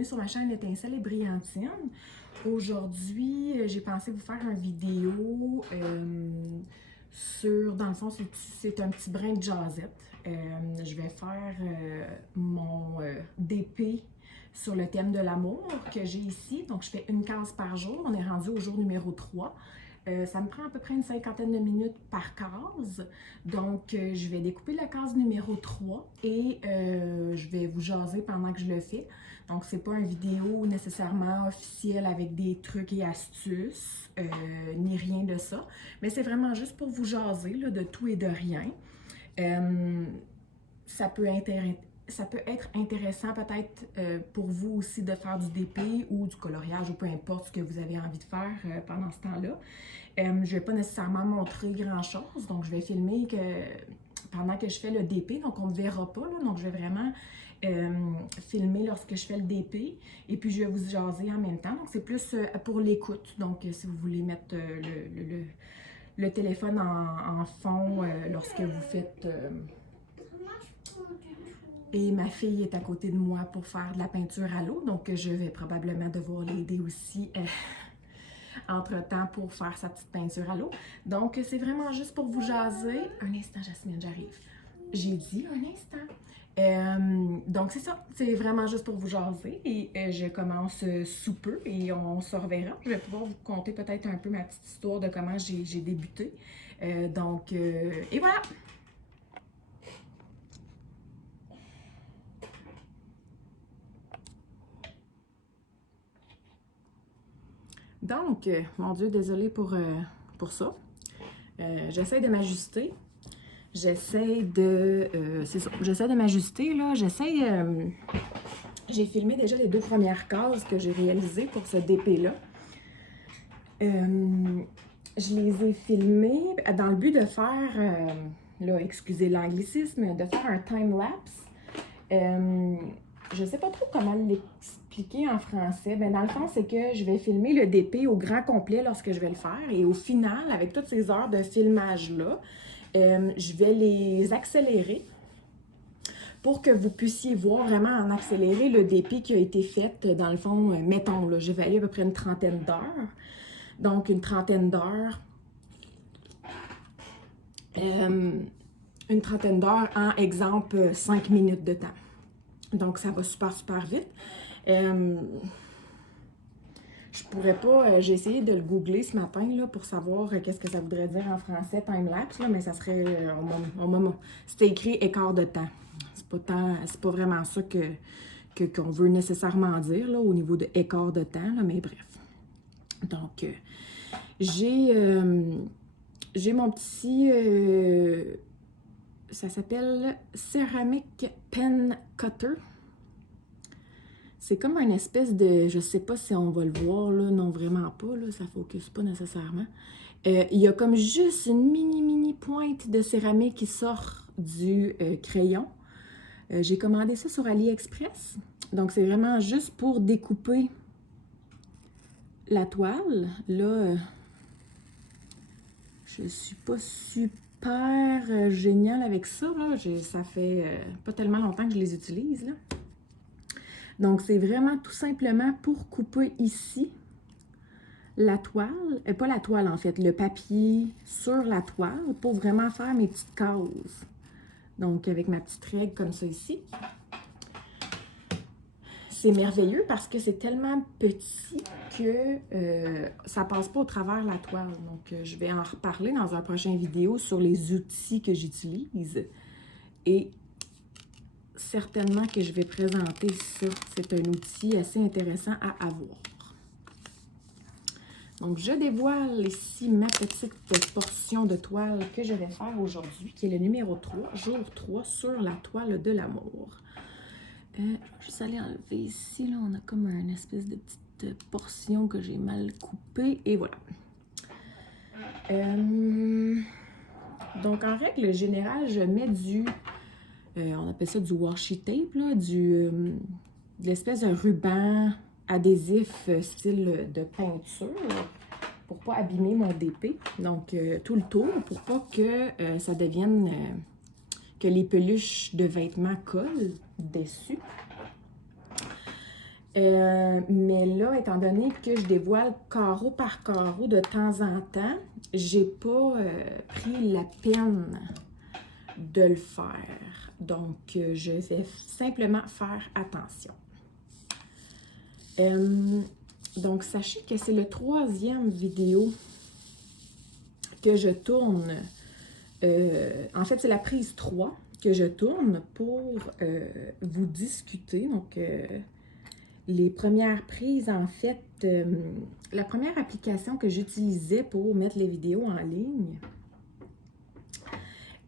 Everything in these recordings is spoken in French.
bienvenue sur ma chaîne Étincelle et Brillantine. Aujourd'hui, j'ai pensé vous faire une vidéo sur, dans le fond, c'est un petit brin de jasette. Je vais faire mon DP sur le thème de l'amour que j'ai ici. Donc, je fais une case par jour. On est rendu au jour numéro 3. Ça me prend à peu près une cinquantaine de minutes par case. Donc, je vais découper la case numéro 3 et je vais vous jaser pendant que je le fais. Donc, c'est pas une vidéo nécessairement officielle avec des trucs et astuces, ni rien de ça. Mais c'est vraiment juste pour vous jaser là, de tout et de rien. Ça peut être intéressant peut-être pour vous aussi de faire du DP ou du coloriage ou peu importe ce que vous avez envie de faire pendant ce temps-là. Je ne vais pas nécessairement montrer grand-chose, donc je vais filmer pendant que je fais le DP, donc on ne me verra pas, là, donc je vais vraiment filmer lorsque je fais le DP et puis je vais vous jaser en même temps, donc c'est plus pour l'écoute, donc si vous voulez mettre le téléphone en fond lorsque vous faites... Et ma fille est à côté de moi pour faire de la peinture à l'eau, donc je vais probablement devoir l'aider aussi entre-temps pour faire sa petite peinture à l'eau. Donc, c'est vraiment juste pour vous jaser. Un instant, Jasmine, j'arrive. J'ai dit un instant. Donc, c'est ça. C'est vraiment juste pour vous jaser. Et je commence sous peu et on se reverra. Je vais pouvoir vous conter peut-être un peu ma petite histoire de comment j'ai débuté. Et voilà! Donc, mon Dieu, désolée pour ça. J'essaie de m'ajuster. J'essaie de m'ajuster, là. J'ai filmé déjà les 2 premières cases que j'ai réalisées pour ce DP-là. Je les ai filmées dans le but de faire, là, excusez l'anglicisme, de faire un time-lapse. Je ne sais pas trop comment l'expliquer en français. Ben, dans le fond, c'est que je vais filmer le DP au grand complet lorsque je vais le faire. Et au final, avec toutes ces heures de filmage-là, je vais les accélérer pour que vous puissiez voir vraiment en accéléré le DP qui a été fait. Dans le fond, mettons, là, j'ai valé à peu près une trentaine d'heures. Donc, une trentaine d'heures. Une trentaine d'heures en, exemple, 5 minutes de temps. Donc, ça va super, super vite. Je pourrais pas, j'ai essayé de le googler ce matin là, pour savoir qu'est-ce que ça voudrait dire en français time-lapse, mais ça serait, c'était écrit écart de temps. C'est pas vraiment ça qu'on veut nécessairement dire là, au niveau de écart de temps, là, mais bref. Donc, j'ai mon petit, ça s'appelle Ceramic Pen Cutter. C'est comme une espèce de... Je sais pas si on va le voir, là. Non, vraiment pas, là. Ça focus pas nécessairement. Il y a comme juste une mini pointe de céramique qui sort du crayon. J'ai commandé ça sur AliExpress. Donc, c'est vraiment juste pour découper la toile. Là, je suis pas super géniale avec ça, là. Ça fait pas tellement longtemps que je les utilise, là. Donc, c'est vraiment tout simplement pour couper ici la toile, pas la toile en fait, le papier sur la toile pour vraiment faire mes petites cases. Donc, avec ma petite règle comme ça ici. C'est merveilleux parce que c'est tellement petit que ça passe pas au travers la toile. Donc, je vais en reparler dans un prochain vidéo sur les outils que j'utilise. Et certainement que je vais présenter ça. C'est un outil assez intéressant à avoir. Donc, je dévoile ici ma petite portion de toile que je vais faire aujourd'hui, qui est le numéro 3, jour 3, sur la toile de l'amour. Je vais juste aller enlever ici, là, on a comme une espèce de petite portion que j'ai mal coupée, et voilà. Donc, en règle générale, je mets on appelle ça du washi tape, là, de l'espèce de ruban adhésif style de peinture pour pas abîmer mon DP. Donc, tout le tour pour pas que ça devienne, que les peluches de vêtements collent dessus. Mais là, étant donné que je dévoile carreau par carreau de temps en temps, j'ai pas pris la peine de le faire. Donc, je vais simplement faire attention. Donc, sachez que c'est le 3e vidéo que je tourne. En fait, c'est la prise 3 que je tourne pour vous discuter. Donc, les premières prises, en fait, la première application que j'utilisais pour mettre les vidéos en ligne,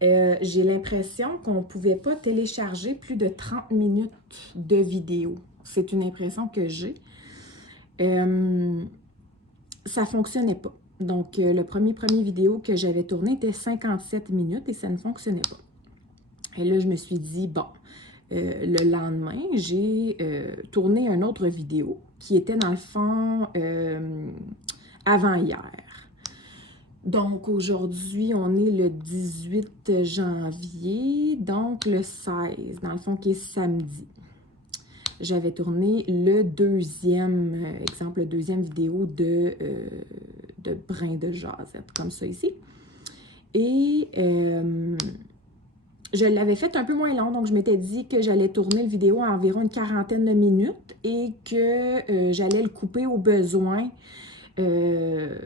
j'ai l'impression qu'on ne pouvait pas télécharger plus de 30 minutes de vidéo. C'est une impression que j'ai. Ça ne fonctionnait pas. Donc, le premier vidéo que j'avais tourné était 57 minutes et ça ne fonctionnait pas. Et là, je me suis dit, bon, le lendemain, j'ai tourné une autre vidéo qui était dans le fond avant-hier. Donc, aujourd'hui, on est le 18 janvier, donc le 16, dans le fond, qui est samedi. J'avais tourné le deuxième vidéo de brin de jasette, comme ça ici. Et je l'avais fait un peu moins long, donc je m'étais dit que j'allais tourner le vidéo à environ une 40aine de minutes et que j'allais le couper au besoin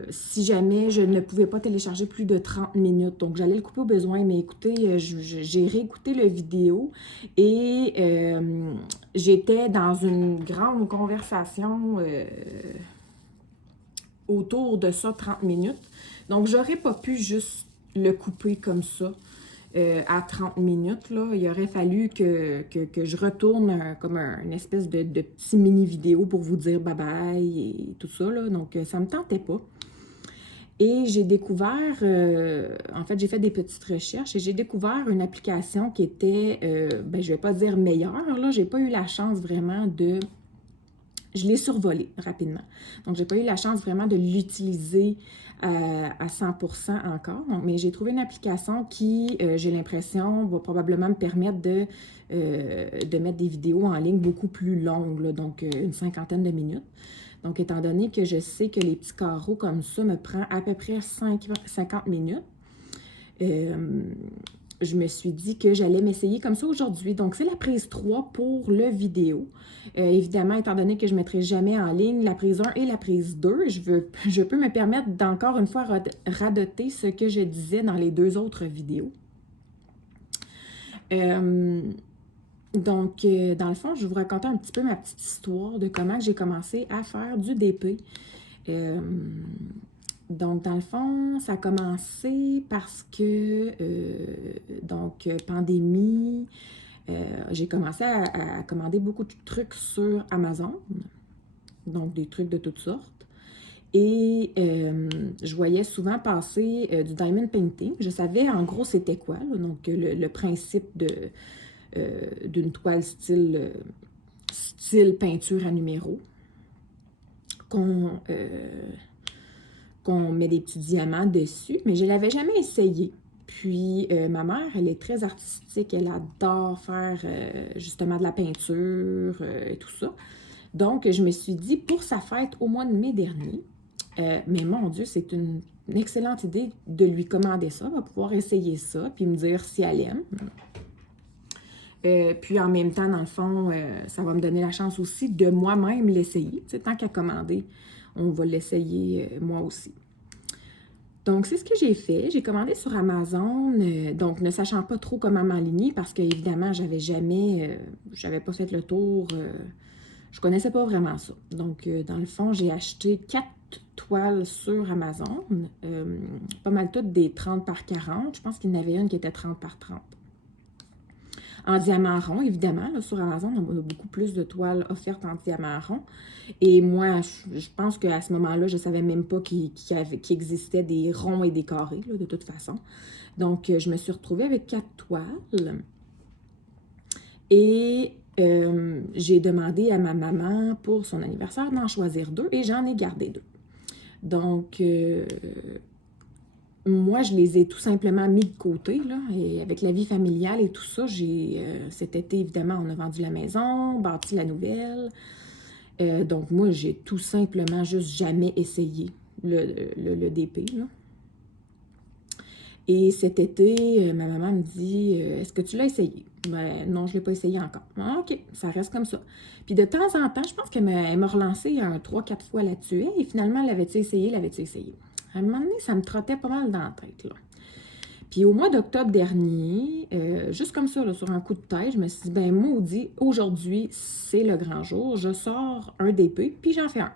si jamais je ne pouvais pas télécharger plus de 30 minutes. Donc, j'allais le couper au besoin, mais écoutez, j'ai réécouté la vidéo et j'étais dans une grande conversation autour de ça, 30 minutes. Donc, j'aurais pas pu juste le couper comme ça. À 30 minutes, là, il aurait fallu que je retourne comme une espèce de petit mini-vidéo pour vous dire bye-bye et tout ça, là. Donc, ça ne me tentait pas. Et j'ai découvert, en fait, j'ai fait des petites recherches et j'ai découvert une application qui était, je ne vais pas dire meilleure, là, j'ai pas eu la chance vraiment de... Je l'ai survolé rapidement. Donc, j'ai pas eu la chance vraiment de l'utiliser à 100% encore. Donc, mais j'ai trouvé une application qui, j'ai l'impression, va probablement me permettre de mettre des vidéos en ligne beaucoup plus longues, là, donc une 50aine de minutes. Donc, étant donné que je sais que les petits carreaux comme ça me prend à peu près 50 minutes, je me suis dit que j'allais m'essayer comme ça aujourd'hui. Donc, c'est la prise 3 pour le vidéo. Évidemment, étant donné que je ne mettrai jamais en ligne la prise 1 et la prise 2, je peux me permettre d'encore une fois radoter ce que je disais dans les 2 autres vidéos. Donc, dans le fond, je vais vous raconter un petit peu ma petite histoire de comment j'ai commencé à faire du DP. Donc, dans le fond, ça a commencé parce que, pandémie, j'ai commencé à commander beaucoup de trucs sur Amazon, donc des trucs de toutes sortes. Et je voyais souvent passer du diamond painting. Je savais en gros c'était quoi, là, donc le principe d'une toile style peinture à numéro, qu'on met des petits diamants dessus, mais je ne l'avais jamais essayé. Puis, ma mère, elle est très artistique, elle adore faire justement de la peinture et tout ça. Donc, je me suis dit, pour sa fête au mois de mai dernier, mais mon Dieu, c'est une excellente idée de lui commander ça, elle va pouvoir essayer ça, puis me dire si elle aime. Puis en même temps, dans le fond, ça va me donner la chance aussi de moi-même l'essayer. Tu sais, tant qu'à commander, on va l'essayer moi aussi. Donc, c'est ce que j'ai fait. J'ai commandé sur Amazon, donc ne sachant pas trop comment m'aligner parce qu'évidemment, j'avais pas fait le tour, je connaissais pas vraiment ça. Donc, dans le fond, j'ai acheté 4 toiles sur Amazon, pas mal toutes des 30 par 40. Je pense qu'il y en avait une qui était 30 par 30. En diamant rond, évidemment. Là, sur Amazon, on a beaucoup plus de toiles offertes en diamant rond. Et moi, je pense qu'à ce moment-là, je ne savais même pas qu'il existait des ronds et des carrés, là, de toute façon. Donc, je me suis retrouvée avec 4 toiles. Et j'ai demandé à ma maman pour son anniversaire d'en choisir 2 et j'en ai gardé 2. Donc, moi, je les ai tout simplement mis de côté, là, et avec la vie familiale et tout ça, cet été, évidemment, on a vendu la maison, bâti la nouvelle, Donc, moi, j'ai tout simplement juste jamais essayé le DP, là. Et cet été, ma maman me dit, est-ce que tu l'as essayé? Ben, non, je ne l'ai pas essayé encore. Ah, OK, ça reste comme ça. Puis de temps en temps, je pense qu'elle m'a relancé 3-4 fois là-dessus. Et finalement, l'avais-tu essayé? L'avais-tu essayé? À un moment donné, ça me trottait pas mal dans la tête, là. Puis au mois d'octobre dernier, juste comme ça, là, sur un coup de tête, je me suis dit, ben maudit, aujourd'hui, c'est le grand jour. Je sors un DP, puis j'en fais un.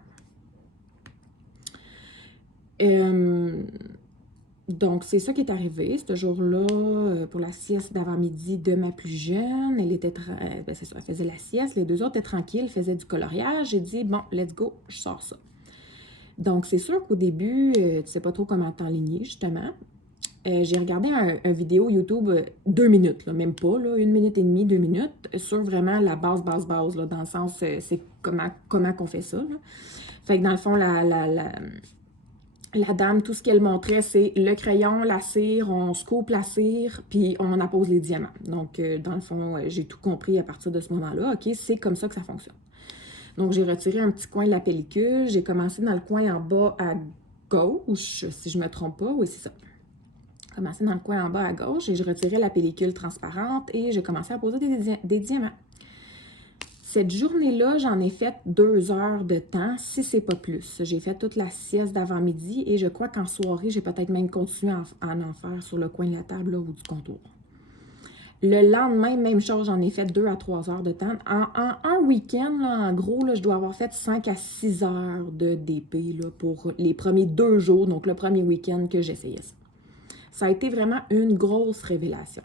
Donc, c'est ça qui est arrivé ce jour-là, pour la sieste d'avant-midi de ma plus jeune. Elle était, ben c'est ça, elle faisait la sieste. Les deux autres étaient tranquilles, faisaient du coloriage. J'ai dit, bon, let's go, je sors ça. Donc, c'est sûr qu'au début, tu ne sais pas trop comment t'enligner, justement. J'ai regardé un vidéo YouTube 2 minutes, là, même pas, là, 1 minute et demie, 2 minutes, sur vraiment la base, là, dans le sens, c'est comment qu'on fait ça, là. Fait que dans le fond, la dame, tout ce qu'elle montrait, c'est le crayon, la cire, on scope la cire, puis on appose les diamants. Donc, dans le fond, j'ai tout compris à partir de ce moment-là. OK, c'est comme ça que ça fonctionne. Donc, j'ai retiré un petit coin de la pellicule. J'ai commencé dans le coin en bas à gauche, si je ne me trompe pas. Oui, c'est ça. Commencé dans le coin en bas à gauche et je retirais la pellicule transparente et j'ai commencé à poser des diamants. Cette journée-là, j'en ai fait 2 heures de temps, si c'est pas plus. J'ai fait toute la sieste d'avant-midi et je crois qu'en soirée, j'ai peut-être même continué à en faire sur le coin de la table là, ou du comptoir. Le lendemain, même chose, j'en ai fait 2 à 3 heures de temps. En un week-end, en gros, là, je dois avoir fait 5 à 6 heures de DP là, pour les premiers 2 jours, donc le premier week-end que j'essayais ça. Ça a été vraiment une grosse révélation.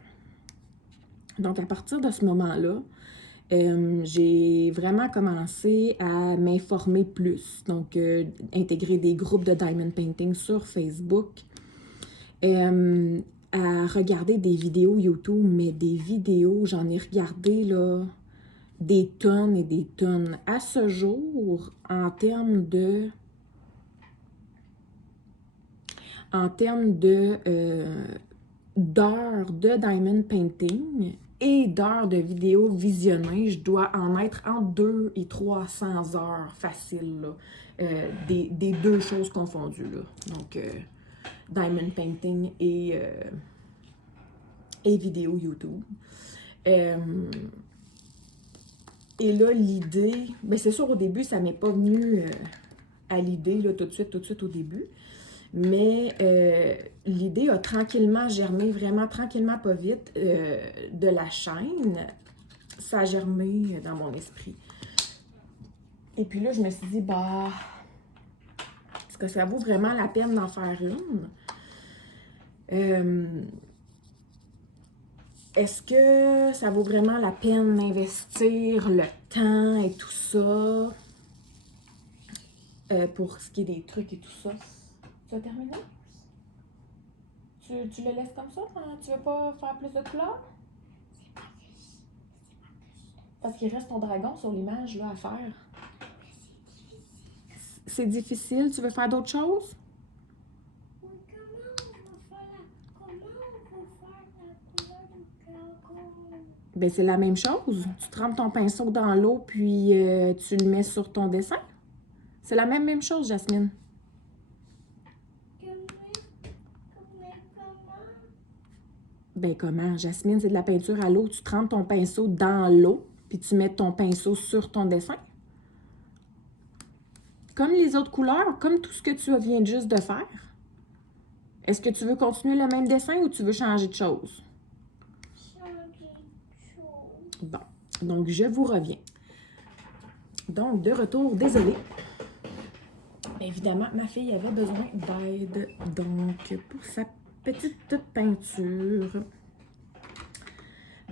Donc, à partir de ce moment-là, j'ai vraiment commencé à m'informer plus. Donc, intégrer des groupes de diamond painting sur Facebook, à regarder des vidéos YouTube, mais des vidéos, j'en ai regardé là, des tonnes et des tonnes. À ce jour, en termes de d'heures de diamond painting et d'heures de vidéos visionnées, je dois en être entre 200 et 300 heures faciles, là, des 2 choses confondues, là. Donc, diamond painting et vidéo YouTube. Et là, l'idée, bien c'est sûr, au début, ça m'est pas venu à l'idée, là, tout de suite au début. Mais l'idée a tranquillement germé, vraiment tranquillement, pas vite, de la chaîne. Ça a germé dans mon esprit. Et puis là, je me suis dit, bah, est-ce que ça vaut vraiment la peine d'en faire une? Est-ce que ça vaut vraiment la peine d'investir le temps et tout ça pour ce qui est des trucs et tout ça? Tu as terminé? Tu le laisses comme ça? Hein? Tu veux pas faire plus de couleurs? Parce qu'il reste ton dragon sur l'image là à faire. C'est difficile. Tu veux faire d'autres choses? Ben, c'est la même chose. Tu trempes ton pinceau dans l'eau, puis tu le mets sur ton dessin. C'est la même chose, Jasmine. Ben, comment? Jasmine, c'est de la peinture à l'eau. Tu trempes ton pinceau dans l'eau, puis tu mets ton pinceau sur ton dessin. Comme les autres couleurs, comme tout ce que tu viens juste de faire. Est-ce que tu veux continuer le même dessin ou tu veux changer de chose? Bon, donc je vous reviens. Donc, de retour, désolée. Évidemment, ma fille avait besoin d'aide, donc, pour sa petite peinture.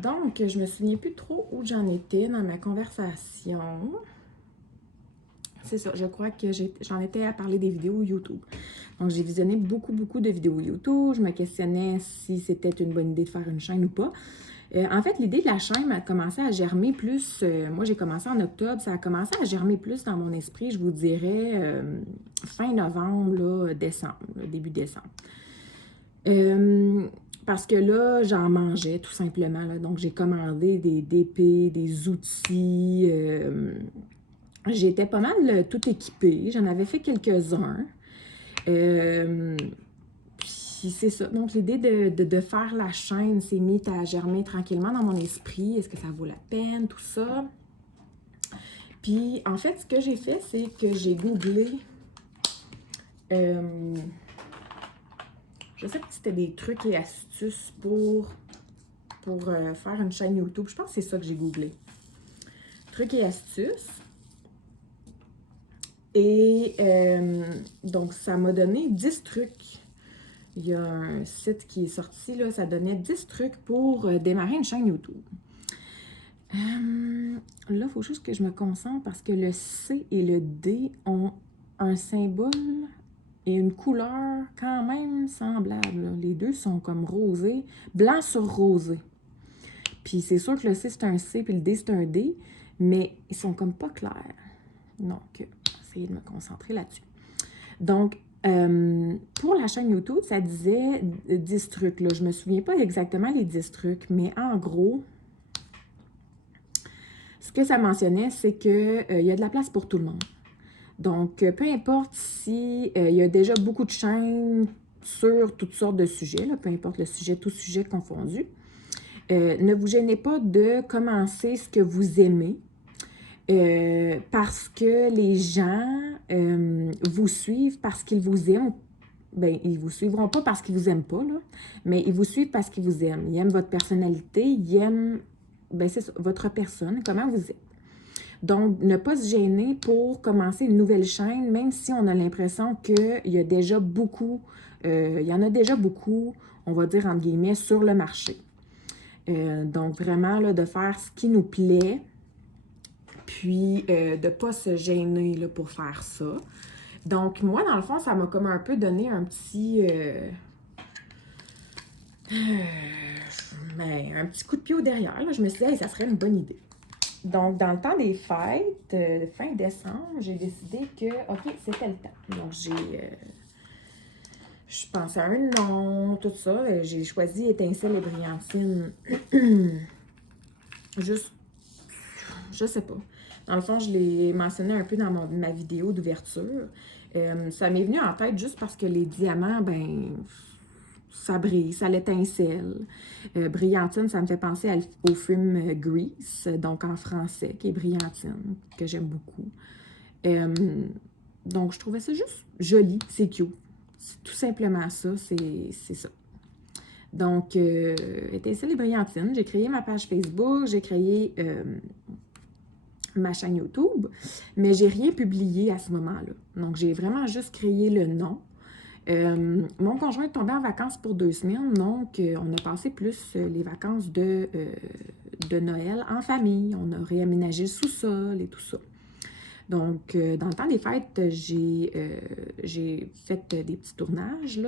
Donc, je me souviens plus trop où j'en étais dans ma conversation. C'est ça, je crois que j'en étais à parler des vidéos YouTube. Donc, j'ai visionné beaucoup de vidéos YouTube. Je me questionnais si c'était une bonne idée de faire une chaîne ou pas. En fait, l'idée de la chaîne a commencé à germer plus. Moi, j'ai commencé en octobre. Ça a commencé à germer plus dans mon esprit, je vous dirais, fin novembre, là, décembre, début décembre. Parce que là, j'en mangeais tout simplement. Là. Donc, j'ai commandé des DP, des outils, j'étais pas mal tout équipée. J'en avais fait quelques-uns. Puis c'est ça. Donc, l'idée de faire la chaîne s'est mise à germer tranquillement dans mon esprit. Est-ce que ça vaut la peine, tout ça? Puis, en fait, ce que j'ai fait, c'est que j'ai googlé... je sais que c'était des trucs et astuces pour faire une chaîne YouTube. Je pense que c'est ça que j'ai googlé. Trucs et astuces. Et donc, ça m'a donné 10 trucs. Il y a un site qui est sorti, là, ça donnait 10 trucs pour démarrer une chaîne YouTube. Là, il faut juste que je me concentre parce que le C et le D ont un symbole et une couleur quand même semblable, là. Les deux sont comme rosés, blanc sur rosé. Puis c'est sûr que le C, c'est un C, puis le D, c'est un D, mais ils sont comme pas clairs. Donc, essayer de me concentrer là-dessus. Donc, pour la chaîne YouTube, ça disait 10 trucs. Là. Je ne me souviens pas exactement les 10 trucs, mais en gros, ce que ça mentionnait, c'est qu'il y a de la place pour tout le monde. Donc, peu importe si il y a déjà beaucoup de chaînes sur toutes sortes de sujets, là, peu importe le sujet, tout sujet confondu, ne vous gênez pas de commencer ce que vous aimez. Parce que les gens vous suivent parce qu'ils vous aiment. Bien, ils ne vous suivront pas parce qu'ils ne vous aiment pas, là, mais ils vous suivent parce qu'ils vous aiment. Ils aiment votre personnalité, ils aiment, bien, c'est ça, votre personne, comment vous êtes. Donc, ne pas se gêner pour commencer une nouvelle chaîne, même si on a l'impression qu'il y a déjà beaucoup, il y en a déjà beaucoup, on va dire entre guillemets, sur le marché. Donc, vraiment, là, de faire ce qui nous plaît, puis de ne pas se gêner là, pour faire ça. Donc, moi, dans le fond, ça m'a comme un peu donné un petit... un petit coup de pied au derrière. Là. Je me suis dit, hey, ça serait une bonne idée. Donc, dans le temps des fêtes, fin décembre, j'ai décidé que, OK, c'était le temps. Donc, je pensais à un nom, tout ça. J'ai choisi Étincelle et Brillantine. Juste, je sais pas. Dans le fond, je l'ai mentionné un peu dans ma vidéo d'ouverture. Ça m'est venu en tête juste parce que les diamants, ben, ça brille, ça l'étincelle. Brillantine, ça me fait penser au film Grease, donc en français, qui est Brillantine, que j'aime beaucoup. Donc, je trouvais ça juste joli, c'est cute. C'est tout simplement ça, c'est ça. Donc, Étincelle et Brillantine, j'ai créé ma page Facebook, j'ai créé ma chaîne YouTube, mais j'ai rien publié à ce moment-là. Donc, j'ai vraiment juste créé le nom. Mon conjoint est tombé en vacances pour 2 semaines, donc on a passé plus les vacances de Noël en famille. On a réaménagé le sous-sol et tout ça. Donc, dans le temps des fêtes, j'ai fait des petits tournages.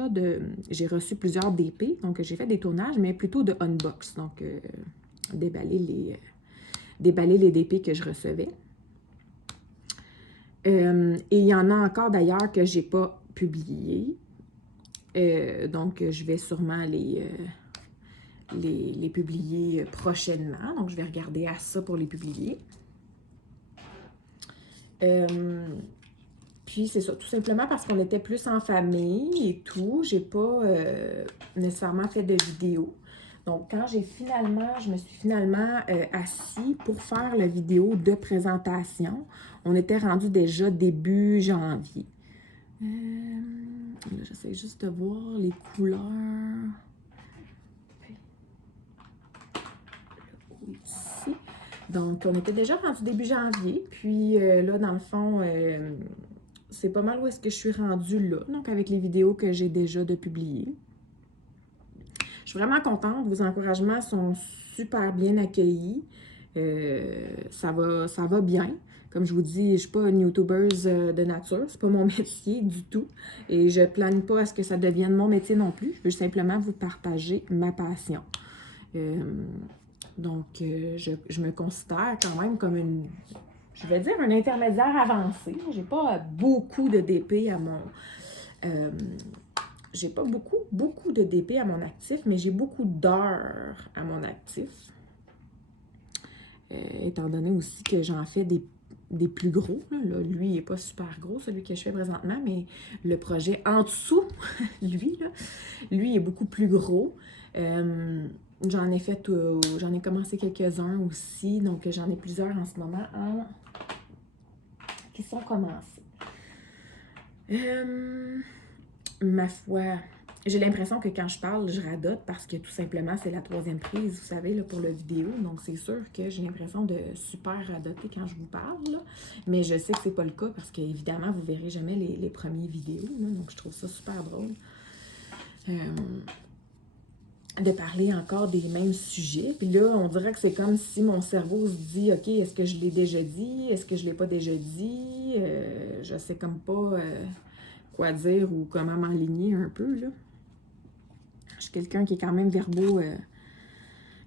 J'ai reçu plusieurs DP, donc j'ai fait des tournages, mais plutôt de unbox, donc déballer les DP que je recevais. Et il y en a encore d'ailleurs que je n'ai pas publié. Donc, je vais sûrement les publier prochainement. Donc, je vais regarder à ça pour les publier. Puis, c'est ça, tout simplement parce qu'on était plus en famille et tout. J'ai pas nécessairement fait de vidéo. Donc, quand je me suis finalement assis pour faire la vidéo de présentation, on était rendu déjà début janvier. Là, j'essaie juste de voir les couleurs. Ici. Donc, on était déjà rendu début janvier. Puis là, dans le fond, c'est pas mal où est-ce que je suis rendue là. Donc, avec les vidéos que j'ai déjà de publier. Je suis vraiment contente. Vos encouragements sont super bien accueillis. Ça va bien. Comme je vous dis, je ne suis pas une YouTubeuse de nature. C'est pas mon métier du tout. Et je ne plane pas à ce que ça devienne mon métier non plus. Je veux simplement vous partager ma passion. Donc, je me considère quand même comme je vais dire, un intermédiaire avancé. J'ai pas beaucoup de DP à mon... j'ai pas beaucoup de DP à mon actif, mais j'ai beaucoup d'heures à mon actif. Étant donné aussi que j'en fais des plus gros. Là, lui, il n'est pas super gros, celui que je fais présentement, mais le projet en dessous, lui, il est beaucoup plus gros. J'en ai fait, j'en ai commencé quelques-uns aussi, donc j'en ai plusieurs en ce moment qui sont commencés. Ma foi, j'ai l'impression que quand je parle, je radote parce que tout simplement, c'est la 3e prise, vous savez, là, pour la vidéo. Donc, c'est sûr que j'ai l'impression de super radoter quand je vous parle. Là. Mais je sais que c'est pas le cas parce qu'évidemment, vous verrez jamais les premières vidéos. Là, donc, je trouve ça super drôle. De parler encore des mêmes sujets. Puis là, on dirait que c'est comme si mon cerveau se dit « Ok, est-ce que je l'ai déjà dit? Est-ce que je l'ai pas déjà dit? Je sais comme pas quoi dire ou comment m'enligner un peu, là. Je suis quelqu'un qui est quand même qui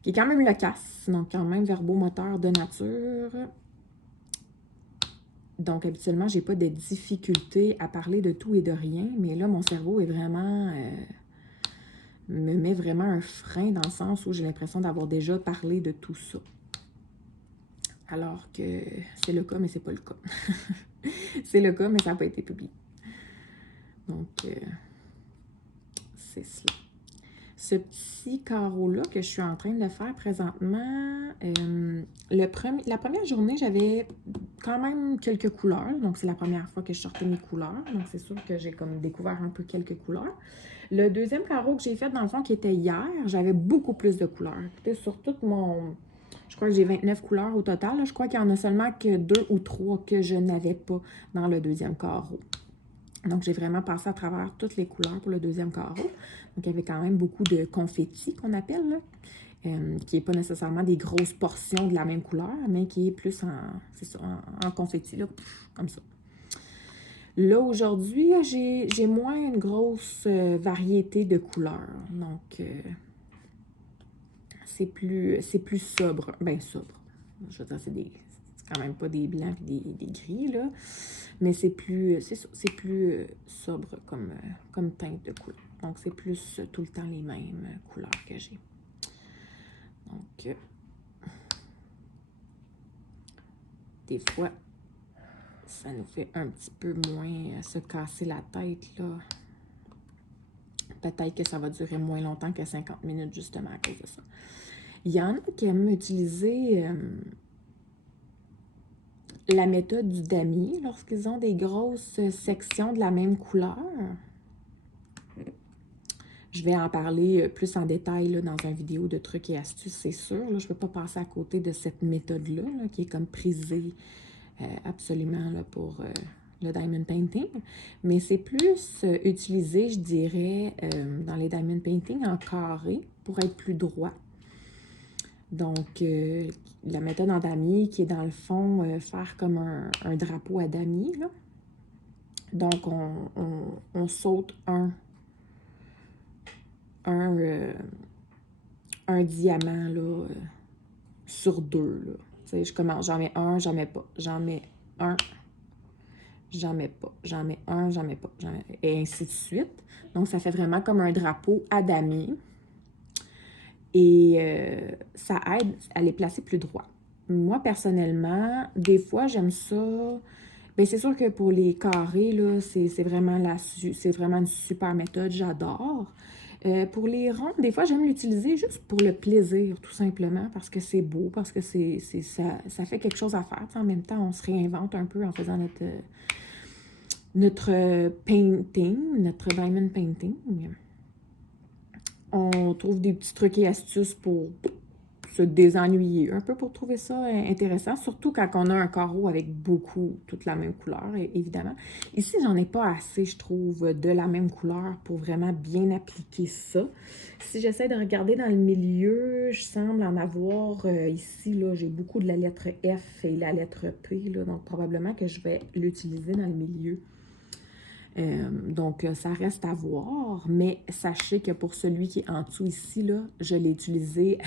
est quand même loquace, donc quand même verbomoteur de nature. Donc, habituellement, j'ai pas de difficulté à parler de tout et de rien, mais là, mon cerveau est vraiment... me met vraiment un frein dans le sens où j'ai l'impression d'avoir déjà parlé de tout ça. Alors que c'est le cas, mais c'est pas le cas. C'est le cas, mais ça n'a pas été publié. Donc, c'est cela. Ce petit carreau-là que je suis en train de faire présentement, la première journée, j'avais quand même quelques couleurs. Donc, c'est la première fois que je sortais mes couleurs. Donc, c'est sûr que j'ai comme découvert un peu quelques couleurs. Le deuxième carreau que j'ai fait, dans le fond, qui était hier, j'avais beaucoup plus de couleurs. Écoutez, sur tout mon... Je crois que j'ai 29 couleurs au total. Là. Je crois qu'il y en a seulement que 2 ou 3 que je n'avais pas dans le deuxième carreau. Donc, j'ai vraiment passé à travers toutes les couleurs pour le deuxième carreau. Donc, il y avait quand même beaucoup de confettis qu'on appelle, là, qui n'est pas nécessairement des grosses portions de la même couleur, mais qui est plus en confetti, là, comme ça. Là, aujourd'hui, j'ai moins une grosse variété de couleurs. Donc, c'est plus sobre. Bien, sobre. Je veux dire, c'est quand même pas des blancs et des gris, là. Mais c'est plus sobre comme teinte de couleur. Donc, c'est plus tout le temps les mêmes couleurs que j'ai. Donc, des fois, ça nous fait un petit peu moins se casser la tête, là. Peut-être que ça va durer moins longtemps que 50 minutes, justement, à cause de ça. Il y en a qui aiment utiliser la méthode du damier lorsqu'ils ont des grosses sections de la même couleur. Je vais en parler plus en détail là, dans une vidéo de trucs et astuces, c'est sûr. Là, je ne peux pas passer à côté de cette méthode-là, là, qui est comme prisée absolument là, pour le diamond painting. Mais c'est plus utilisé, je dirais, dans les diamond painting en carré pour être plus droit. Donc, la méthode en damier qui est dans le fond faire comme un drapeau à damier. Là. Donc, on saute un diamant là, sur 2. Là. Tu sais, je commence, j'en mets un, j'en mets pas. J'en mets un, j'en mets pas. J'en mets un, j'en mets pas. Et ainsi de suite. Donc, ça fait vraiment comme un drapeau à damier. Et ça aide à les placer plus droit. Moi, personnellement, des fois, j'aime ça. Bien, c'est sûr que pour les carrés, là, c'est vraiment une super méthode. J'adore. Pour les ronds, des fois, j'aime l'utiliser juste pour le plaisir, tout simplement, parce que c'est beau, parce que ça fait quelque chose à faire. En même temps, on se réinvente un peu en faisant notre painting, notre diamond painting. On trouve des petits trucs et astuces pour se désennuyer un peu, pour trouver ça intéressant, surtout quand on a un carreau avec toute la même couleur, évidemment. Ici, j'en ai pas assez, je trouve, de la même couleur pour vraiment bien appliquer ça. Si j'essaie de regarder dans le milieu, je semble en avoir ici, là, j'ai beaucoup de la lettre F et la lettre P, là, donc probablement que je vais l'utiliser dans le milieu. Donc, ça reste à voir, mais sachez que pour celui qui est en dessous ici, là, je l'ai utilisé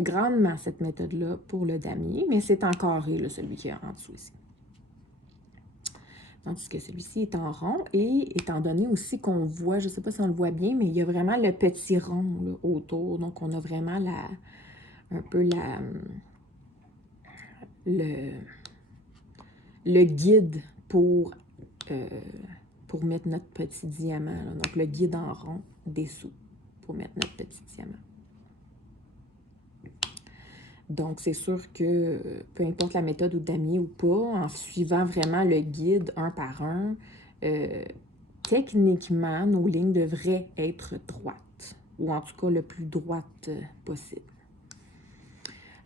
grandement, cette méthode-là, pour le damier, mais c'est en carré, là, celui qui est en dessous ici. Tandis que celui-ci est en rond, et étant donné aussi qu'on voit, je ne sais pas si on le voit bien, mais il y a vraiment le petit rond là, autour, donc on a vraiment un peu le guide pour mettre notre petit diamant. Là. Donc, le guide en rond dessous pour mettre notre petit diamant. Donc, c'est sûr que peu importe la méthode ou damier ou pas, en suivant vraiment le guide un par un, techniquement, nos lignes devraient être droites, ou en tout cas le plus droite possible.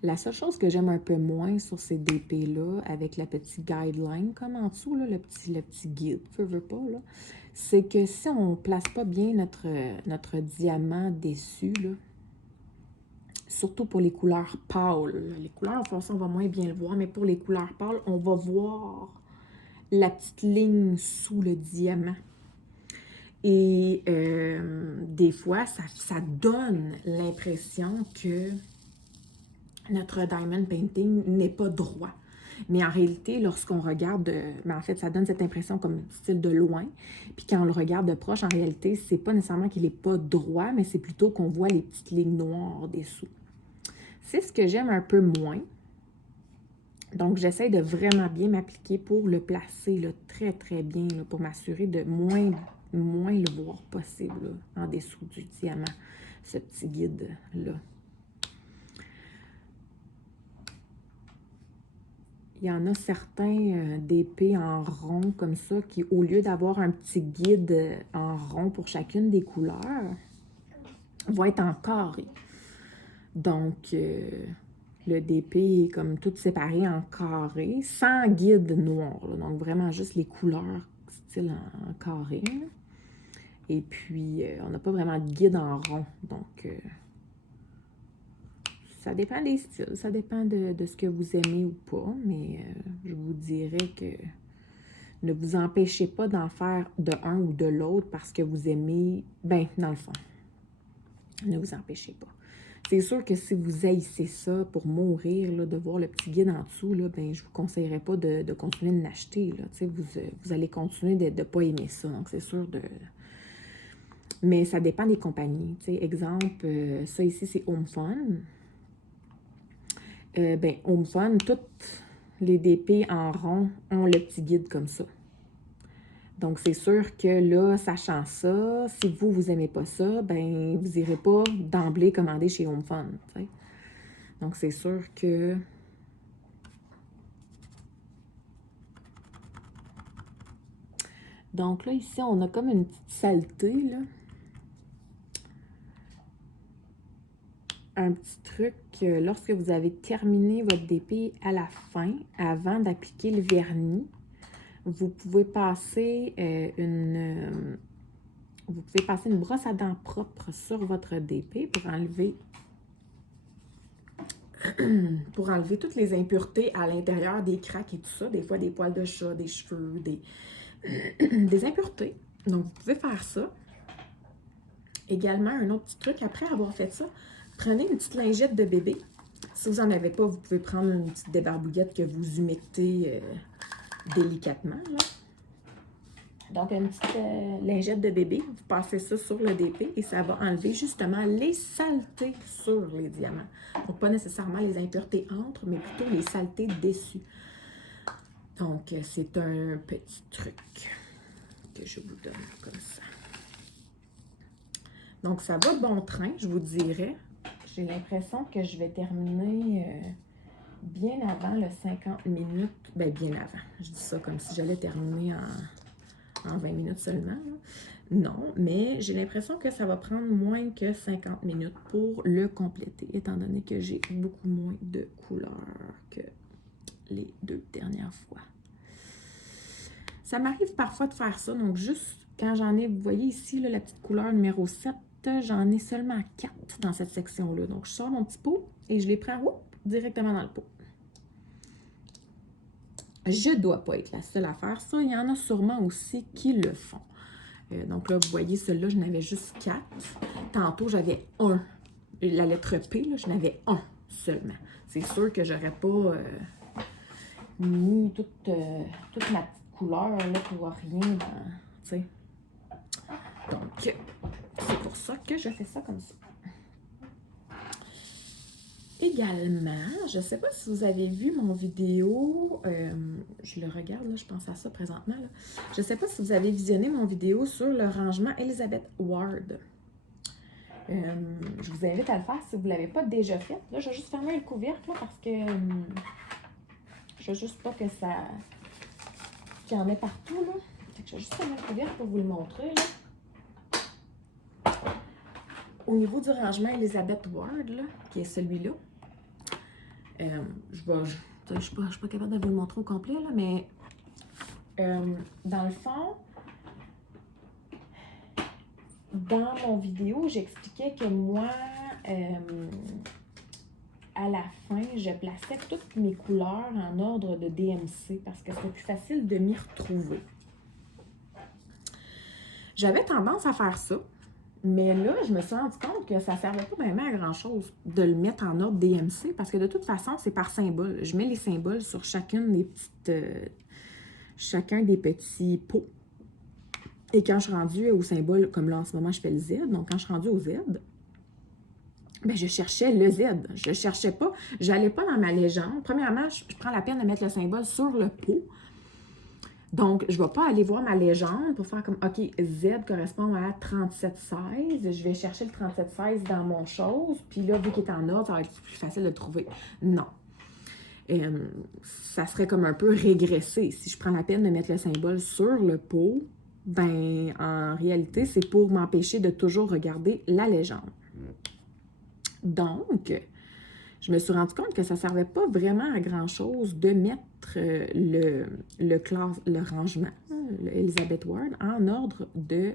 La seule chose que j'aime un peu moins sur ces DP-là, avec la petite guideline comme en dessous, là, le petit guide, veux pas, là, c'est que si on ne place pas bien notre diamant dessus, là, surtout pour les couleurs pâles, les couleurs en fonction, on va moins bien le voir, mais pour les couleurs pâles, on va voir la petite ligne sous le diamant. Et des fois, ça donne l'impression que notre diamond painting n'est pas droit. Mais en réalité, lorsqu'on regarde, en fait, ça donne cette impression comme style de loin. Puis quand on le regarde de proche, en réalité, c'est pas nécessairement qu'il n'est pas droit, mais c'est plutôt qu'on voit les petites lignes noires dessous. C'est ce que j'aime un peu moins. Donc, j'essaie de vraiment bien m'appliquer pour le placer là, très, très bien, là, pour m'assurer de moins le voir possible là, en dessous du diamant, ce petit guide-là. Il y en a certains d'épées en rond comme ça qui, au lieu d'avoir un petit guide en rond pour chacune des couleurs, vont être en carré. Donc, le DP est comme tout séparé en carré, sans guide noir. Là. Donc, vraiment juste les couleurs style en carré. Là. Et puis, on n'a pas vraiment de guide en rond. Donc, ça dépend des styles, ça dépend de ce que vous aimez ou pas, mais je vous dirais que ne vous empêchez pas d'en faire de un ou de l'autre parce que vous aimez, ben dans le fond, ne vous empêchez pas. C'est sûr que si vous haïssez ça pour mourir, là, de voir le petit guide en dessous, là, ben, je ne vous conseillerais pas de continuer de l'acheter. Vous allez continuer de ne pas aimer ça, donc c'est sûr de... Mais ça dépend des compagnies. Exemple, ça ici, c'est Home Fun. Home Fun, toutes les DP en rond ont le petit guide comme ça. Donc, c'est sûr que là, sachant ça, si vous n'aimez pas ça, ben vous n'irez pas d'emblée commander chez Home Fun. T'sais. Donc, c'est sûr que... Donc là, ici, on a comme une petite saleté, là. Un petit truc, lorsque vous avez terminé votre DP à la fin, avant d'appliquer le vernis, vous pouvez passer une brosse à dents propre sur votre DP pour enlever toutes les impuretés à l'intérieur des craques et tout ça, des fois des poils de chat, des cheveux, des impuretés. Donc, vous pouvez faire ça. Également, un autre petit truc, après avoir fait ça, prenez une petite lingette de bébé. Si vous n'en avez pas, vous pouvez prendre une petite débarbouillette que vous humectez délicatement. Là. Donc, une petite lingette de bébé, vous passez ça sur le DP et ça va enlever justement les saletés sur les diamants. Donc, pas nécessairement les impuretés entre, mais plutôt les saletés dessus. Donc, c'est un petit truc que je vous donne comme ça. Donc, ça va bon train, je vous dirais. J'ai l'impression que je vais terminer bien avant le 50 minutes. Bien avant. Je dis ça comme si j'allais terminer en 20 minutes seulement. Là. Non, mais j'ai l'impression que ça va prendre moins que 50 minutes pour le compléter, étant donné que j'ai beaucoup moins de couleurs que les 2 dernières fois. Ça m'arrive parfois de faire ça, donc juste quand j'en ai, vous voyez ici, là, la petite couleur numéro 7, j'en ai seulement 4 dans cette section-là. Donc, je sors mon petit pot et je les prends directement dans le pot. Je ne dois pas être la seule à faire ça. Il y en a sûrement aussi qui le font. Donc là, vous voyez, celui-là, je n'avais juste 4. Tantôt, j'avais 1. La lettre P, là, je n'avais 1 seulement. C'est sûr que je n'aurais pas mis toute ma petite couleur là, pour rien dans... T'sais. Donc, c'est pour ça que je fais ça comme ça. Également, je ne sais pas si vous avez vu mon vidéo, je le regarde, là, je pense à ça présentement. Là. Je ne sais pas si vous avez visionné mon vidéo sur le rangement Elizabeth Ward. Je vous invite à le faire si vous ne l'avez pas déjà fait. Là, je vais juste fermer le couvercle là, parce que je veux juste pas que ça... qu'il y en ait partout. Là. Fait que je vais juste fermer le couvercle pour vous le montrer. Là. Au niveau du rangement Elizabeth Ward, là, qui est celui-là, je ne suis pas capable de vous le montrer au complet, là, mais dans le fond, dans mon vidéo, j'expliquais que moi, à la fin, je plaçais toutes mes couleurs en ordre de DMC parce que c'était plus facile de m'y retrouver. J'avais tendance à faire ça, mais là, je me suis rendu compte que ça ne servait pas vraiment à grand-chose de le mettre en ordre DMC parce que de toute façon, c'est par symbole. Je mets les symboles sur chacune des petites, chacun des petits pots. Et quand je suis rendue au symbole, comme là en ce moment, je fais le Z, donc quand je suis rendue au Z, ben, je cherchais le Z. Je ne cherchais pas, j'allais pas dans ma légende. Premièrement, je prends la peine de mettre le symbole sur le pot. Donc, je ne vais pas aller voir ma légende pour faire comme, OK, Z correspond à 3716. Je vais chercher le 3716 dans mon chose. Puis là, vu qu'il est en ordre, ça va être plus facile de le trouver. Non. Ça serait comme un peu régressé. Si je prends la peine de mettre le symbole sur le pot, ben, en réalité, c'est pour m'empêcher de toujours regarder la légende. Donc, je me suis rendu compte que ça ne servait pas vraiment à grand-chose de mettre le rangement, le Elizabeth Ward, en ordre de...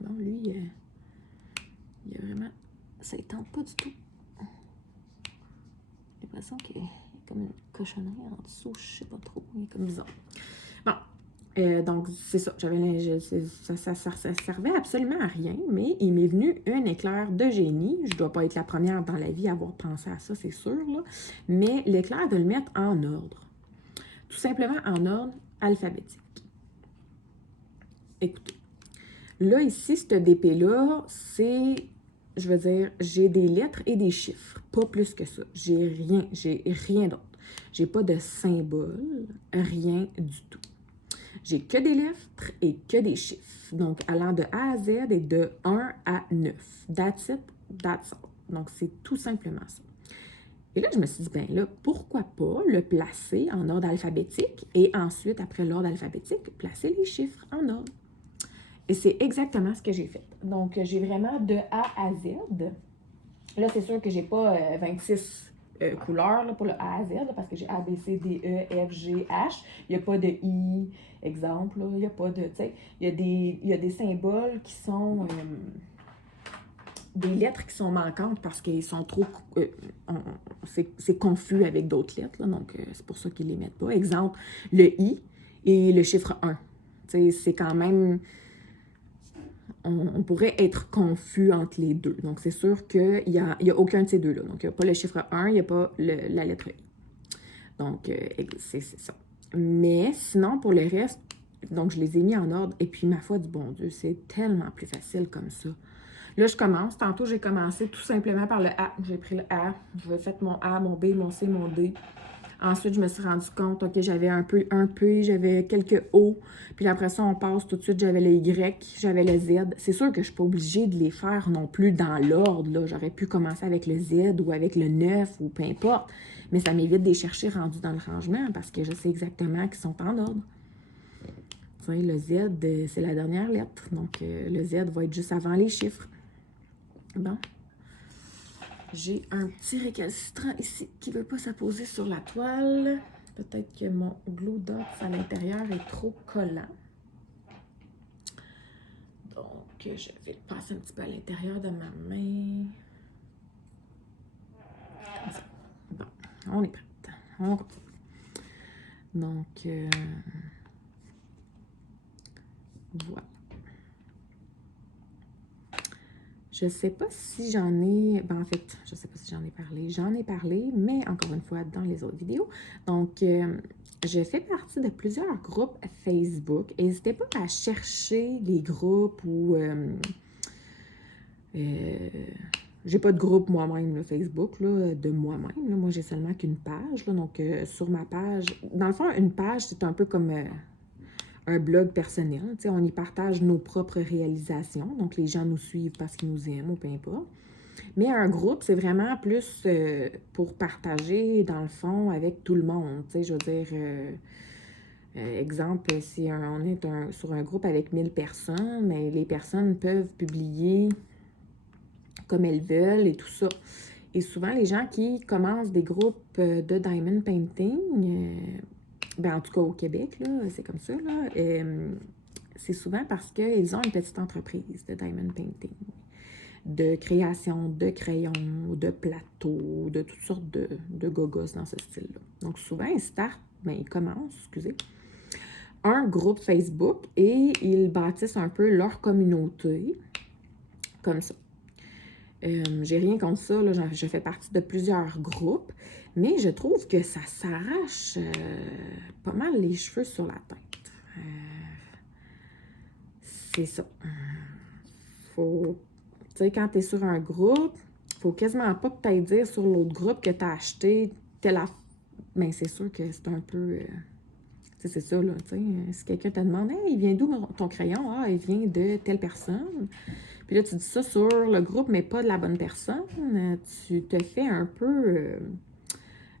bon, lui, il y a vraiment... Ça ne tente pas du tout. J'ai l'impression qu'il y a comme une cochonnerie en dessous, je ne sais pas trop, il est comme bizarre. Bon. Donc, c'est ça. Ça servait absolument à rien, mais il m'est venu un éclair de génie. Je ne dois pas être la première dans la vie à avoir pensé à ça, c'est sûr, là. Mais l'éclair de le mettre en ordre. Tout simplement en ordre alphabétique. Écoutez. Là, ici, ce DP-là, c'est, je veux dire, j'ai des lettres et des chiffres. Pas plus que ça. J'ai rien d'autre. J'ai pas de symbole, rien du tout. J'ai que des lettres et que des chiffres. Donc, allant de A à Z et de 1 à 9. That's it, that's all. Donc, c'est tout simplement ça. Et là, je me suis dit, bien là, pourquoi pas le placer en ordre alphabétique et ensuite, après l'ordre alphabétique, placer les chiffres en ordre. Et c'est exactement ce que j'ai fait. Donc, j'ai vraiment de A à Z. Là, c'est sûr que j'ai pas 26 couleurs là, pour le A à Z, là, parce que j'ai A, B, C, D, E, F, G, H. Il n'y a pas de I, exemple. Là. Il n'y a pas de, tu sais, il y a des symboles qui sont... des lettres qui sont manquantes parce qu'ils sont trop... c'est confus avec d'autres lettres, là, donc c'est pour ça qu'ils ne les mettent pas. Exemple, le I et le chiffre 1. Tu sais, c'est quand même... On pourrait être confus entre les deux. Donc, c'est sûr qu'il n'y a aucun de ces deux-là. Donc, il n'y a pas le chiffre 1, il n'y a pas la lettre I. Donc, c'est ça. Mais sinon, pour le reste, donc, je les ai mis en ordre. Et puis, ma foi du bon Dieu, c'est tellement plus facile comme ça. Là, je commence. Tantôt, j'ai commencé tout simplement par le A. J'ai pris le A. J'ai fait mon A, mon B, mon C, mon D. Ensuite, je me suis rendu compte, OK, j'avais un P, j'avais quelques O. Puis après ça, on passe tout de suite, j'avais le Y, j'avais le Z. C'est sûr que je ne suis pas obligée de les faire non plus dans l'ordre. J'aurais pu commencer avec le Z ou avec le 9 ou peu importe. Mais ça m'évite de les chercher rendus dans le rangement parce que je sais exactement qu'ils sont en ordre. Tu sais, le Z, c'est la dernière lettre. Donc, le Z va être juste avant les chiffres. Bon. J'ai un petit récalcitrant ici qui ne veut pas s'apposer sur la toile. Peut-être que mon glue dots à l'intérieur est trop collant. Donc, je vais le passer un petit peu à l'intérieur de ma main. Comme ça. Bon, on est prête. On continue. Donc, voilà. Je ne sais pas si j'en ai... Ben, en fait, je ne sais pas si j'en ai parlé. J'en ai parlé, mais encore une fois, dans les autres vidéos. Donc, je fais partie de plusieurs groupes Facebook. N'hésitez pas à chercher les groupes ou... j'ai pas de groupe moi-même, là, Facebook, là, de moi-même. Là. Moi, j'ai seulement qu'une page. Là, donc, sur ma page... Dans le fond, une page, c'est un peu comme un blog personnel. Tu sais, on y partage nos propres réalisations. Donc, les gens nous suivent parce qu'ils nous aiment ou peu importe. Mais un groupe, c'est vraiment plus pour partager, dans le fond, avec tout le monde. Tu sais, je veux dire... exemple, si on est sur un groupe avec 1000 personnes, mais les personnes peuvent publier comme elles veulent et tout ça. Et souvent, les gens qui commencent des groupes de diamond painting, ben en tout cas au Québec, là, c'est comme ça, là, c'est souvent parce qu'ils ont une petite entreprise de diamond painting, de création de crayons, de plateaux, de toutes sortes de gogos dans ce style-là. Donc souvent, ils commencent, excusez, un groupe Facebook et ils bâtissent un peu leur communauté comme ça. J'ai rien contre ça, là, je fais partie de plusieurs groupes, mais je trouve que ça s'arrache pas mal les cheveux sur la tête. C'est ça. Faut, tu sais, quand tu es sur un groupe, faut quasiment pas que tu ailles dire sur l'autre groupe que tu as acheté telle affaire. Mais c'est sûr que c'est un peu... c'est ça, là, tu sais. Si quelqu'un te demande, « Hey, il vient d'où ton crayon? » Ah, il vient de telle personne. Puis là, tu dis ça sur le groupe, mais pas de la bonne personne. Tu te fais un peu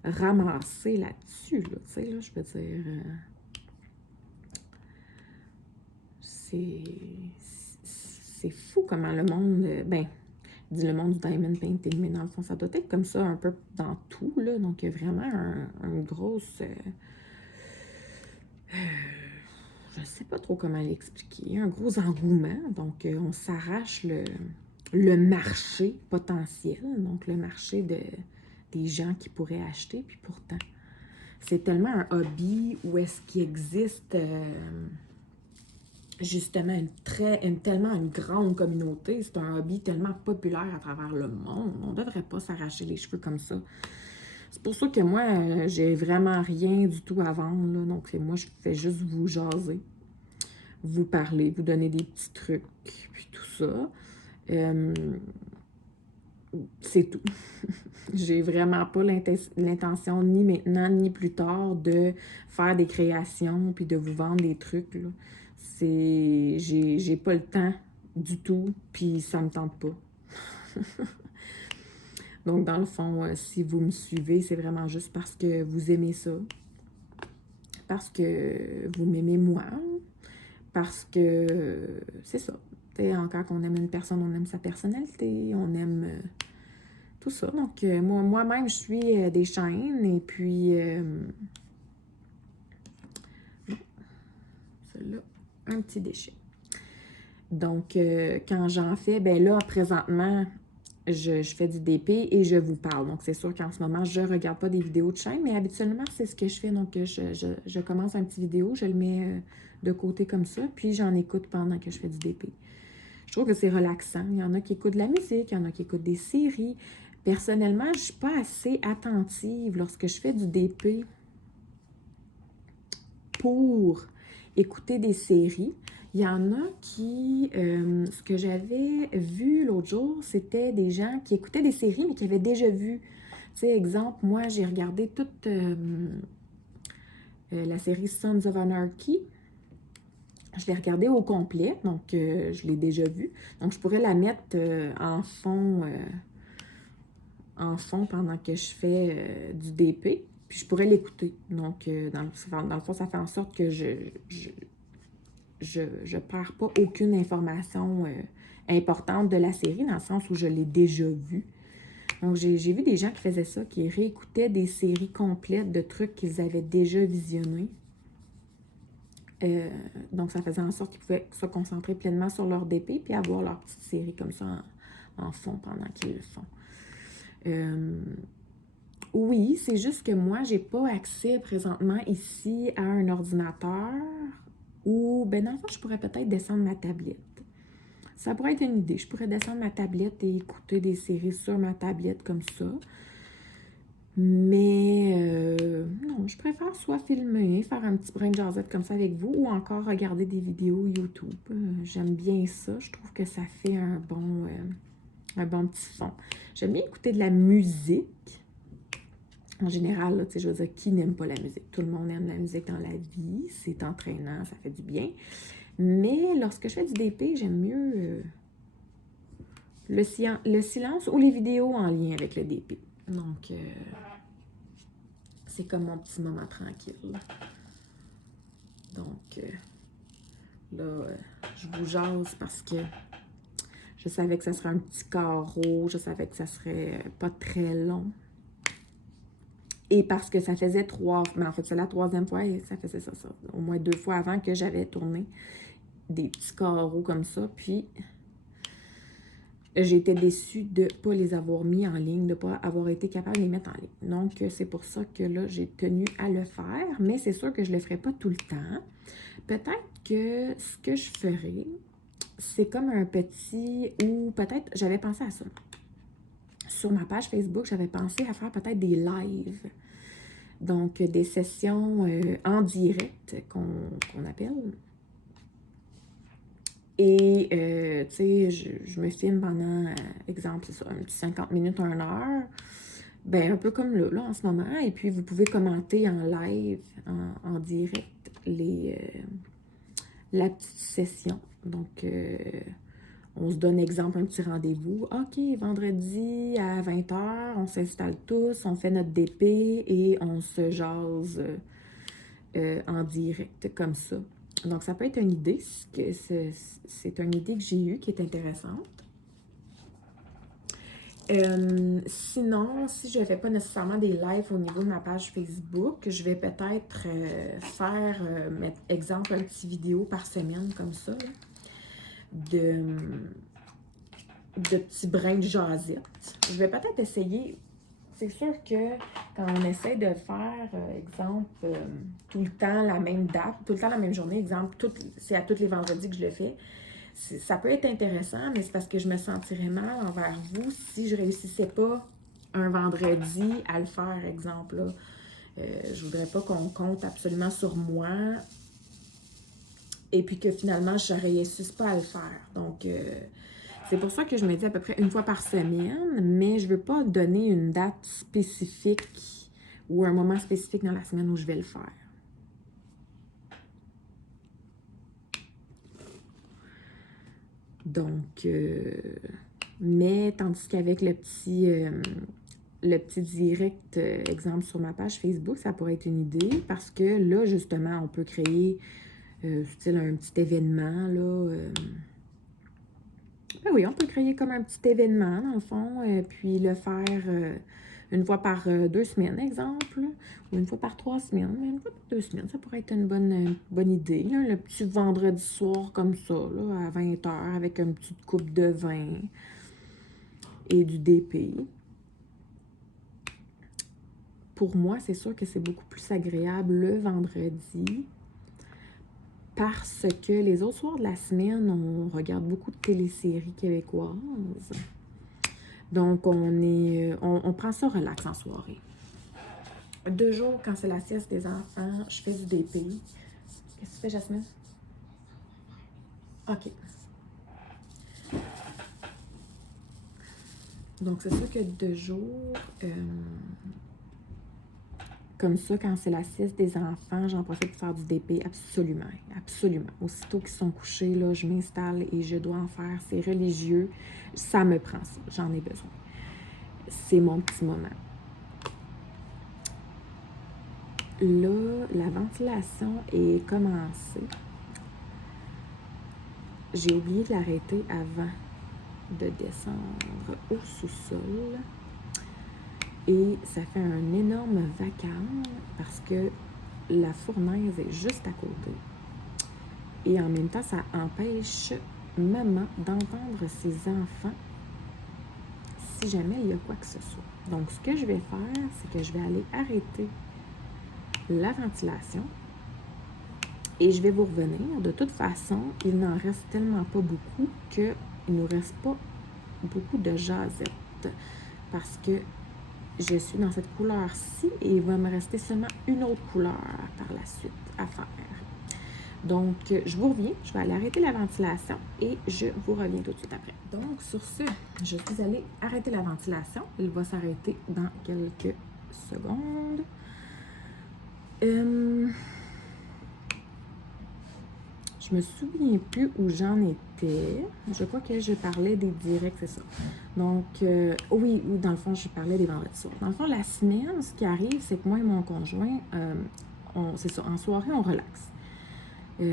ramasser là-dessus, là, tu sais, là, je peux dire... c'est fou comment le monde... ben, je dis le monde du diamond painting, mais dans le fond, ça doit être comme ça un peu dans tout, là. Donc, il y a vraiment une grosse... je sais pas trop comment l'expliquer, un gros engouement. Donc, on s'arrache le marché potentiel, donc le marché des gens qui pourraient acheter. Puis pourtant, c'est tellement un hobby où est-ce qu'il existe justement tellement une grande communauté. C'est un hobby tellement populaire à travers le monde. On ne devrait pas s'arracher les cheveux comme ça. C'est pour ça que moi, j'ai vraiment rien du tout à vendre. Là. Donc, moi, je fais juste vous jaser, vous parler, vous donner des petits trucs, puis tout ça. C'est tout. J'ai vraiment pas l'intention, ni maintenant, ni plus tard, de faire des créations, puis de vous vendre des trucs, là. J'ai pas le temps du tout, puis ça me tente pas. Donc, dans le fond, si vous me suivez, c'est vraiment juste parce que vous aimez ça, parce que vous m'aimez moi, parce que c'est ça. T'sais, quand on aime une personne, on aime sa personnalité, on aime tout ça. Donc, moi-même, je suis des chaînes, et puis, celui-là, un petit déchet. Donc, quand j'en fais, ben là, présentement, je fais du DP et je vous parle. Donc, c'est sûr qu'en ce moment, je ne regarde pas des vidéos de chaîne, mais habituellement, c'est ce que je fais. Donc, je commence un petit vidéo, je le mets de côté comme ça, puis j'en écoute pendant que je fais du DP. Je trouve que c'est relaxant. Il y en a qui écoutent de la musique, il y en a qui écoutent des séries. Personnellement, je ne suis pas assez attentive lorsque je fais du DP pour écouter des séries. Il y en a qui, ce que j'avais vu l'autre jour, c'était des gens qui écoutaient des séries, mais qui avaient déjà vu. Tu sais, exemple, moi, j'ai regardé toute la série Sons of Anarchy. Je l'ai regardée au complet, donc je l'ai déjà vue. Donc, je pourrais la mettre en fond pendant que je fais du DP, puis je pourrais l'écouter. Donc, dans le fond, ça fait en sorte que je perds pas aucune information importante de la série, dans le sens où je l'ai déjà vue. Donc, j'ai vu des gens qui faisaient ça, qui réécoutaient des séries complètes de trucs qu'ils avaient déjà visionnés. Donc, ça faisait en sorte qu'ils pouvaient se concentrer pleinement sur leur DP puis avoir leur petite série comme ça en fond pendant qu'ils le font. Oui, c'est juste que moi, j'ai pas accès présentement ici à un ordinateur ou, ben dans le fond, je pourrais peut-être descendre ma tablette. Ça pourrait être une idée. Je pourrais descendre ma tablette et écouter des séries sur ma tablette comme ça. Mais non, je préfère soit filmer, faire un petit brin de jasette comme ça avec vous, ou encore regarder des vidéos YouTube. J'aime bien ça. Je trouve que ça fait un bon Un bon petit fond. J'aime bien écouter de la musique. En général, là, je veux dire, qui n'aime pas la musique? Tout le monde aime la musique dans la vie. C'est entraînant, ça fait du bien. Mais lorsque je fais du DP, j'aime mieux le silence ou les vidéos en lien avec le DP. Donc, c'est comme mon petit moment tranquille. Donc, là, je vous jase parce que je savais que ça serait un petit carreau. Je savais que ça serait pas très long. Et parce que ça faisait mais en fait, c'est la troisième fois et ça faisait ça, au moins 2 fois avant que j'avais tourné des petits carreaux comme ça. Puis, j'étais déçue de ne pas les avoir mis en ligne, de ne pas avoir été capable de les mettre en ligne. Donc, c'est pour ça que là, j'ai tenu à le faire. Mais c'est sûr que je ne le ferai pas tout le temps. Peut-être que ce que je ferai, c'est comme un petit... Ou peut-être, j'avais pensé à ça. Sur ma page Facebook, j'avais pensé à faire peut-être des lives. Donc, des sessions en direct qu'on appelle. Et, tu sais, je me filme pendant, exemple, c'est ça, un petit 50 minutes, 1 heure. Ben, un peu comme là, en ce moment. Et puis, vous pouvez commenter en live, en direct, la petite session. Donc, on se donne, exemple, un petit rendez-vous. OK, vendredi à 20 h, on s'installe tous, on fait notre DP et on se jase en direct, comme ça. Donc, ça peut être une idée. C'est une idée que j'ai eue qui est intéressante. Sinon, si je ne fais pas nécessairement des lives au niveau de ma page Facebook, je vais peut-être faire, exemple, un petit vidéo par semaine comme ça, là, de petits brins de jasette. Je vais peut-être essayer. C'est sûr que quand on essaie de faire, exemple, tout le temps la même date, tout le temps la même journée, exemple, c'est à tous les vendredis que je le fais, ça peut être intéressant, mais c'est parce que je me sentirais mal envers vous si je ne réussissais pas un vendredi à le faire, exemple. Là. Je voudrais pas qu'on compte absolument sur moi et puis que finalement, je ne réussisse pas à le faire. Donc, c'est pour ça que je me dis à peu près 1 fois par semaine, mais je ne veux pas donner une date spécifique ou un moment spécifique dans la semaine où je vais le faire. Donc, mais tandis qu'avec le petit direct, exemple, sur ma page Facebook, ça pourrait être une idée parce que là, justement, on peut créer, style un petit événement, là. Ben oui, on peut créer comme un petit événement, dans le fond, puis le faire 1 fois par 2 semaines, exemple, ou 1 fois par 3 semaines, mais 1 fois par 2 semaines, ça pourrait être une bonne idée, là, le petit vendredi soir comme ça, là, à 20 h, avec une petite coupe de vin et du DP. Pour moi, c'est sûr que c'est beaucoup plus agréable le vendredi parce que les autres soirs de la semaine, on regarde beaucoup de téléséries québécoises. Donc, on prend ça relax en soirée. 2 jours, quand c'est la sieste des enfants, je fais du DP. Qu'est-ce que tu fais, Jasmine? OK. Donc, c'est sûr que 2 jours, comme ça, quand c'est la sieste des enfants, j'en profite pour faire du DP, absolument, absolument. Aussitôt qu'ils sont couchés, là, je m'installe et je dois en faire. C'est religieux, ça me prend ça, j'en ai besoin. C'est mon petit moment. Là, la ventilation est commencée. J'ai oublié de l'arrêter avant de descendre au sous-sol. Et ça fait un énorme vacarme parce que la fournaise est juste à côté. Et en même temps, ça empêche maman d'entendre ses enfants si jamais il y a quoi que ce soit. Donc, ce que je vais faire, c'est que je vais aller arrêter la ventilation et je vais vous revenir. De toute façon, il n'en reste tellement pas beaucoup qu'il ne nous reste pas beaucoup de jasette parce que je suis dans cette couleur-ci et il va me rester seulement une autre couleur par la suite à faire. Donc, je vous reviens. Je vais aller arrêter la ventilation et je vous reviens tout de suite après. Donc, sur ce, je suis allée arrêter la ventilation. Elle va s'arrêter dans quelques secondes. Je me souviens plus où j'en étais. Je crois que je parlais des directs, c'est ça. Donc, oui, dans le fond, je parlais des vendredis soirs. Dans le fond, la semaine, ce qui arrive, c'est que moi et mon conjoint, c'est ça, en soirée, on relaxe. Ça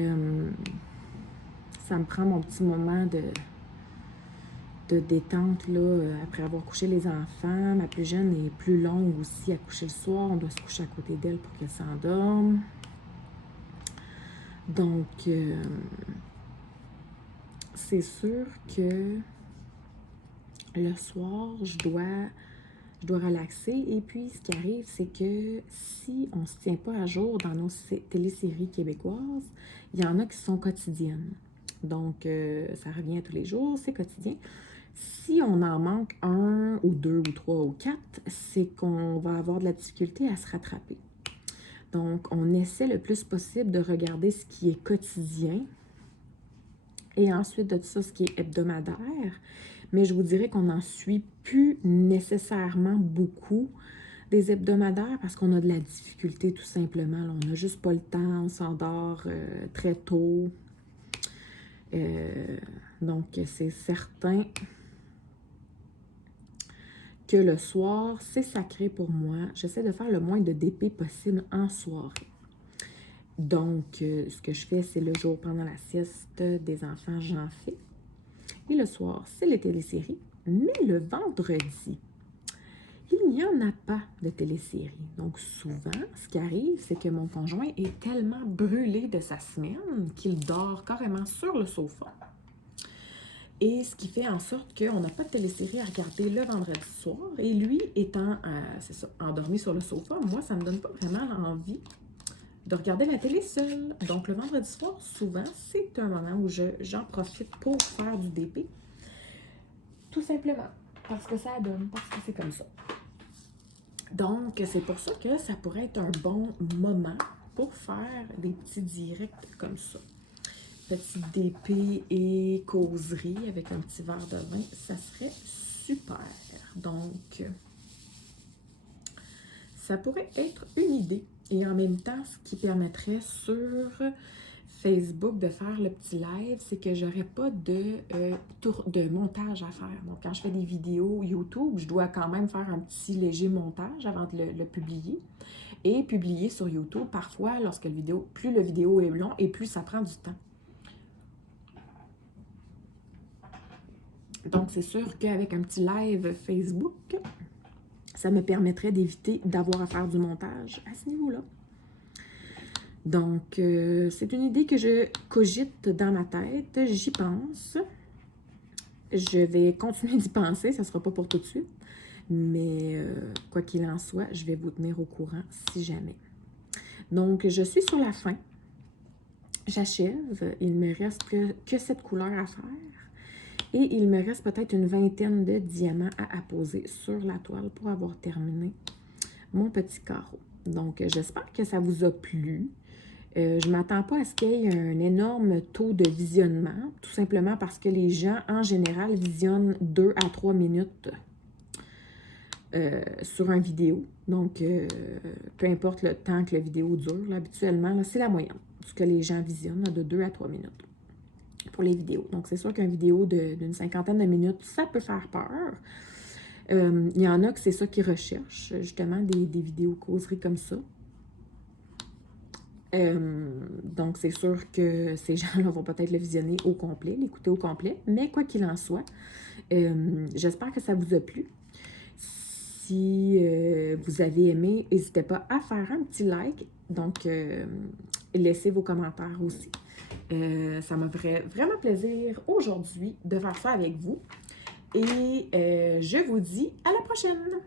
me prend mon petit moment de détente, là, après avoir couché les enfants. Ma plus jeune est plus longue aussi à coucher le soir. On doit se coucher à côté d'elle pour qu'elle s'endorme. Donc, c'est sûr que le soir, je dois relaxer. Et puis, ce qui arrive, c'est que si on ne se tient pas à jour dans nos téléséries québécoises, il y en a qui sont quotidiennes. Donc, ça revient tous les jours, c'est quotidien. Si on en manque 1 ou 2 ou 3 ou 4, c'est qu'on va avoir de la difficulté à se rattraper. Donc, on essaie le plus possible de regarder ce qui est quotidien et ensuite de ça, ce qui est hebdomadaire. Mais je vous dirais qu'on n'en suit plus nécessairement beaucoup des hebdomadaires parce qu'on a de la difficulté tout simplement. Là, on n'a juste pas le temps, on s'endort très tôt. Donc, c'est certain que le soir, c'est sacré pour moi. J'essaie de faire le moins de DP possible en soirée. Donc, ce que je fais, c'est le jour pendant la sieste des enfants, j'en fais. Et le soir, c'est les téléséries. Mais le vendredi, il n'y en a pas de téléséries. Donc, souvent, ce qui arrive, c'est que mon conjoint est tellement brûlé de sa semaine qu'il dort carrément sur le sofa. Et ce qui fait en sorte qu'on n'a pas de télésérie à regarder le vendredi soir. Et lui étant, c'est ça, endormi sur le sofa, moi, ça ne me donne pas vraiment envie de regarder la télé seule. Donc, le vendredi soir, souvent, c'est un moment où j'en profite pour faire du DP. Tout simplement. Parce que ça donne, parce que c'est comme ça. Donc, c'est pour ça que ça pourrait être un bon moment pour faire des petits directs comme ça. Petit DP et causerie avec un petit verre de vin, ça serait super. Donc, ça pourrait être une idée. Et en même temps, ce qui permettrait sur Facebook de faire le petit live, c'est que j'aurais pas de montage à faire. Donc, quand je fais des vidéos YouTube, je dois quand même faire un petit léger montage avant de le publier. Et publier sur YouTube, parfois, lorsque plus le vidéo est long et plus ça prend du temps. Donc, c'est sûr qu'avec un petit live Facebook, ça me permettrait d'éviter d'avoir à faire du montage à ce niveau-là. Donc, c'est une idée que je cogite dans ma tête. J'y pense. Je vais continuer d'y penser. Ça ne sera pas pour tout de suite. Mais quoi qu'il en soit, je vais vous tenir au courant si jamais. Donc, je suis sur la fin. J'achève. Il ne me reste que cette couleur à faire. Et il me reste peut-être une vingtaine de diamants à apposer sur la toile pour avoir terminé mon petit carreau. Donc, j'espère que ça vous a plu. Je ne m'attends pas à ce qu'il y ait un énorme taux de visionnement, tout simplement parce que les gens, en général, visionnent 2 à 3 minutes sur une vidéo. Donc, peu importe le temps que la vidéo dure, là, habituellement, c'est la moyenne. Ce que les gens visionnent, là, de 2 à 3 minutes. Pour les vidéos. Donc, c'est sûr qu'une vidéo d'une 50aine de minutes, ça peut faire peur. Il y en a que c'est ça qu'ils recherchent, justement, des vidéos causeries comme ça. Donc, c'est sûr que ces gens-là vont peut-être le visionner au complet, l'écouter au complet. Mais quoi qu'il en soit, j'espère que ça vous a plu. Si vous avez aimé, n'hésitez pas à faire un petit like. Donc, laissez vos commentaires aussi. Ça me ferait vraiment plaisir aujourd'hui de faire ça avec vous. Et je vous dis à la prochaine!